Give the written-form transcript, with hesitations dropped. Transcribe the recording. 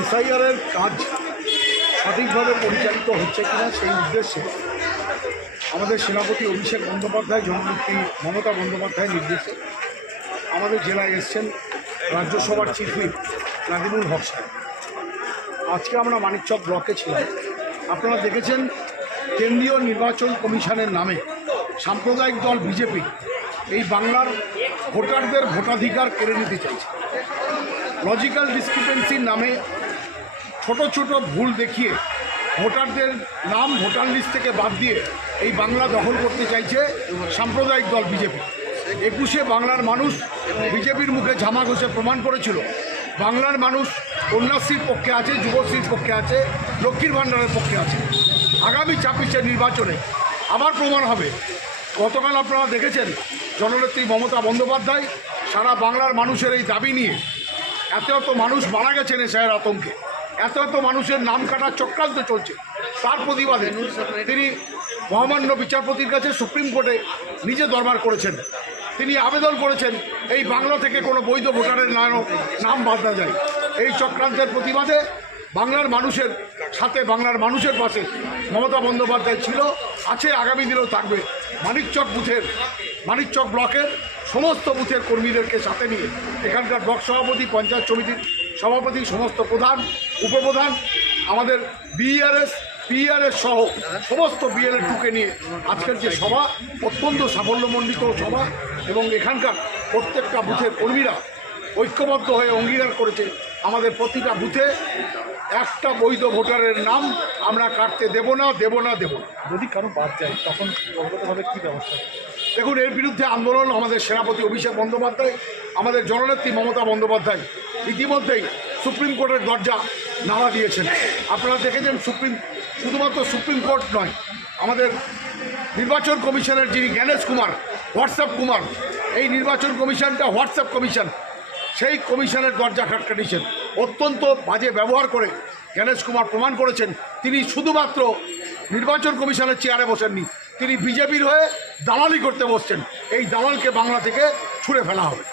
এসআইআরের কাজ সঠিকভাবে পরিচালিত হচ্ছে কিনা সেই উদ্দেশ্যে আমাদের সেনাপতি অভিষেক বন্দ্যোপাধ্যায়, জননেত্রী মমতা বন্দ্যোপাধ্যায়ের নির্দেশে আমাদের জেলায় এসছেন রাজ্যসভার চিফ হুইপ নাদিমুল হক সাহেব। আজকে আমরা মানিকচক ব্লকে ছিলাম। আপনারা দেখেছেন কেন্দ্রীয় নির্বাচন কমিশনের নামে সাম্প্রদায়িক দল বিজেপি এই বাংলার ভোটারদের ভোটাধিকার কেড়ে নিতে চাইছে। লজিক্যাল ডিসক্রিপেন্সির নামে ছোট ছোট ভুল দেখিয়ে ভোটারদের নাম ভোটার লিস্ট থেকে বাদ দিয়ে এই বাংলা দখল করতে চাইছে সাম্প্রদায়িক দল বিজেপি। 21শে বাংলার মানুষ বিজেপির মুখে ঝামা ঘষে প্রমাণ করেছিল বাংলার মানুষ কন্যাশ্রীর পক্ষে আছে, যুবশ্রীর পক্ষে আছে, লক্ষ্মীর ভাণ্ডারের পক্ষে আছে। আগামী 26 নির্বাচনে আবার প্রমাণ হবে। গতকাল আপনারা দেখেছেন জননেত্রী মমতা বন্দ্যোপাধ্যায় সারা বাংলার মানুষের এই দাবি নিয়ে এত মানুষ মারা গেছেন এসআইআর আতঙ্কে, এত মানুষের নাম কাটার চক্রান্ত চলছে। তার প্রতিবাদে তিনি মহামান্য বিচারপতির কাছে সুপ্রিম কোর্টে নিজে দরবার করেছেন। তিনি আবেদন করেছেন এই বাংলা থেকে কোনো বৈধ ভোটারের নাম বাদ না যায়। এই চক্রান্তের প্রতিবাদে বাংলার মানুষের সাথে, বাংলার মানুষের পাশে মমতা বন্দ্যোপাধ্যায় ছিল, আছে, আগামী দিনেও থাকবে। মানিকচক ব্লকের সমস্ত বুথের কর্মীদেরকে সাথে নিয়ে এখানকার ব্লক সভাপতি, পঞ্চায়েত সমিতির সভাপতি, সমস্ত প্রধান, উপপ্রধান, আমাদের বিইআরএস সহ সমস্ত বিএলএ নিয়ে আজকের যে সভা অত্যন্ত সাফল্যমণ্ডিত সভা, এবং এখানকার প্রত্যেকটা বুথের কর্মীরা ঐক্যবদ্ধ হয়ে অঙ্গীকার করেছে আমাদের প্রতিটা বুথে একটা বৈধ ভোটারের নাম আমরা কাটতে দেব না। যদি কারো বাদ যায় তখন অবগতভাবে কী ব্যবস্থা? দেখুন, এর বিরুদ্ধে আন্দোলন আমাদের সেনাপতি অভিষেক বন্দ্যোপাধ্যায়, আমাদের জননেত্রী মমতা বন্দ্যোপাধ্যায় ইতিমধ্যেই সুপ্রিম কোর্টের দরজা নাড়া দিয়েছেন। আপনারা দেখেছেন শুধুমাত্র সুপ্রিম কোর্ট নয়, আমাদের নির্বাচন কমিশনের যিনি জ্ঞানেশ কুমার, হোয়াটসঅ্যাপ কুমার, এই নির্বাচন কমিশনটা হোয়াটসঅ্যাপ কমিশন, সেই কমিশনের দরজা খটখটিয়েছেন। অত্যন্ত বাজে ব্যবহার করে জ্ঞানেশ কুমার প্রমাণ করেছেন তিনি শুধুমাত্র নির্বাচন কমিশনের চেয়ারে বসেননি, তিনি বিজেপির হয়ে দালালি করতে বসছেন। এই দালালকে বাংলা থেকে ছুঁড়ে ফেলা হবে।